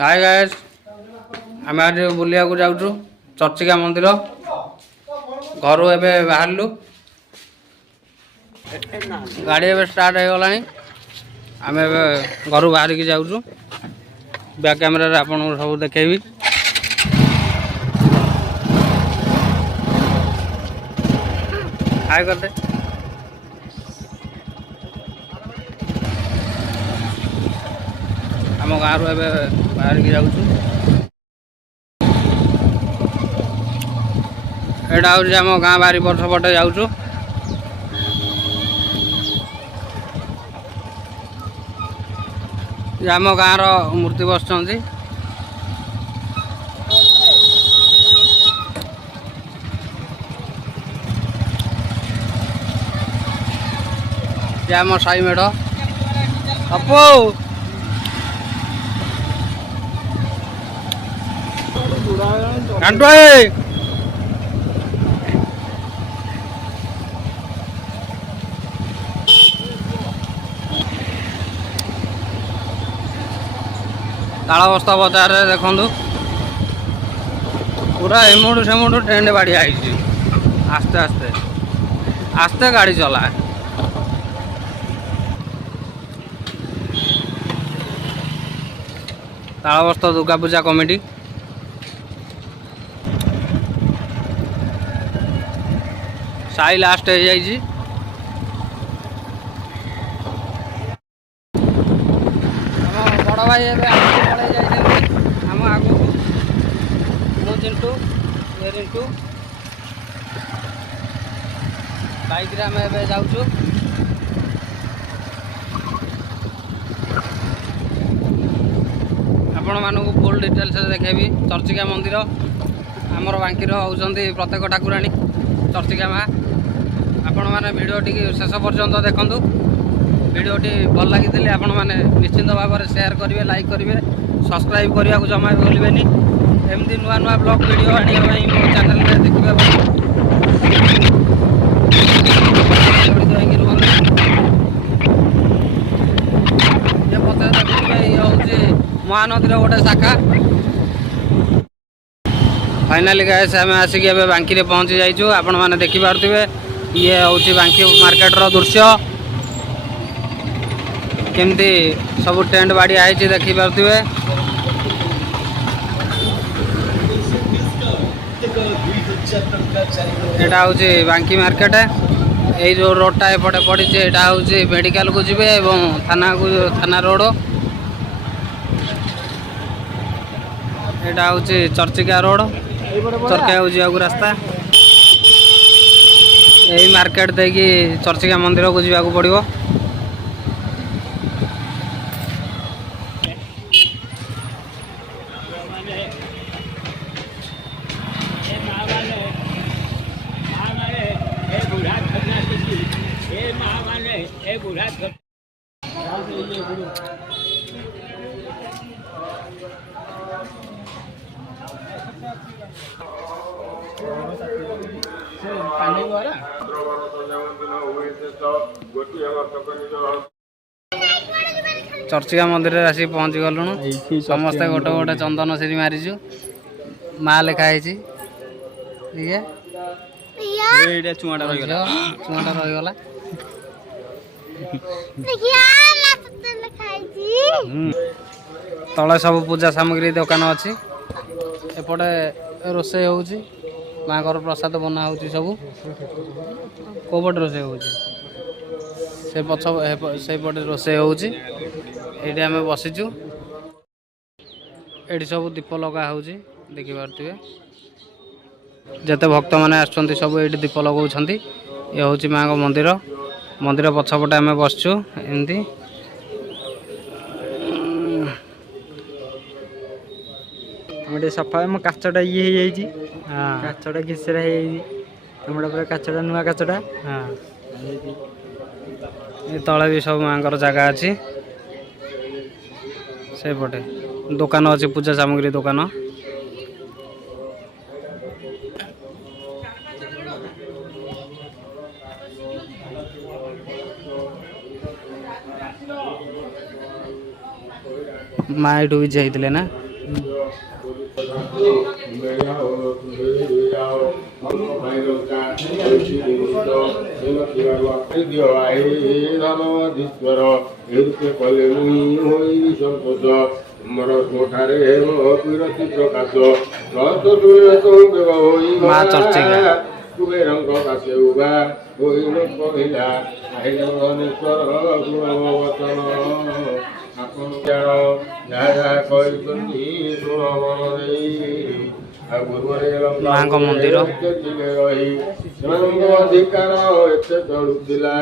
Hi guys आम आज बुलिया को जाऊँ चर्चिका मंदिर घर एवं बाहरलु गाड़ी एवं स्टार्ट हो गला आम घर बाहर की जाऊँ बैक कैमेरा आपन सब देखेबी हाय करते आम गाँव बाहर की जाऊँ एटा हूँ आम गाँ बारी वर्ष पटे जाऊँ आम गाँव मूर्ति बसुँच आम साई मेढ़ अपो घंटुआ तालबस्ता बजार देखु पूरा एमुडू सेमुडू ट्रेंड बाड़िया आस्ते आस्ते आस्ते गाड़ी चला तालबस्ता दुर्गा पूजा कमिटी साई लास्ट हो जाइए बड़ भाई आम आगू मो चिंटू ये रिंटू बाइक रे आम ए जाऊँ आपण मानक फुल डिटेल्स देखेबी चर्चिका मंदिर आमर बांकीर होउछंती प्रत्येक ठाकुराणी चर्चिका माँ आपण माने वीडियो टी शेष पर्यंत देखंतु वीडियोटी भल लगी आपण मैंने निश्चिंत भाव में शेयर करेंगे लाइक करेंगे सब्सक्राइब करने को जमा भी भूलें एमती नुआ नुआ ब्लॉग वीडियो आने मो चैनल में देखिए ये पचास देखिए ये हूँ महानदी गोटे शाखा फाइनाली गाइस आम आसिक बांकी पहुँची जाइए आपण मैंने देखिपे ये हूँ बांकी मार्केटर दृश्य केमती सब टेंट बाड़िया है देखिपे यहाँ हूँ बांकी मार्केट यही जो रोडटा एपटे पड़ी यहाँ हूँ मेडिकल को जीवे थाना रोड यहाँ हूँ चर्चिका रोड चर्चिका को जावाक रास्ता यही मार्केट देकी चर्चिका मंदिर को जावाक पड़ो चर्चिका मंदिर आसी पहुँची गलुणु समस्ते गोटे गोटे चंदन सीरी मारिचु माँ लिखाई चुआटा रहीगला तले सब पूजा सामग्री दुकान अच्छी एपटे रोषे हो माँ घर प्रसाद बना हो सब कोपटे रोषे हो पटे रोषे हो आम बसीचु ये सब दीप लगा हो देखिपे जिते भक्त मैंने आसुँच सब ये दीप लगाउछ ये हूँ माँ को मंदिर मंदिर पछपटे आम बसचु एमती सफा मो काचटा ये काचटा घिसरा पूरा काचटा नुआ काचटा ये तले भी सब माँ जगह अच्छी से पटे दुकान अच्छी पूजा सामग्री दुकान माँ ये भी जाइए ना ମା ଚର୍ଚ୍ଚିକା କୁବେରଙ୍କ କାଶେ ଉଭା ହୋଇନ କହିଲା ଆପଣ ଜାଣ ଯାହା ଯାହା କହିଛନ୍ତି ଶୁଣ ମନ ଦେଇ। ଆଉ ପୂର୍ବରେ ମାଙ୍କ ମନ୍ଦିର ରହି ସେମାନଙ୍କ ଅଧିକାର ଏତେ ଚଳୁଥିଲା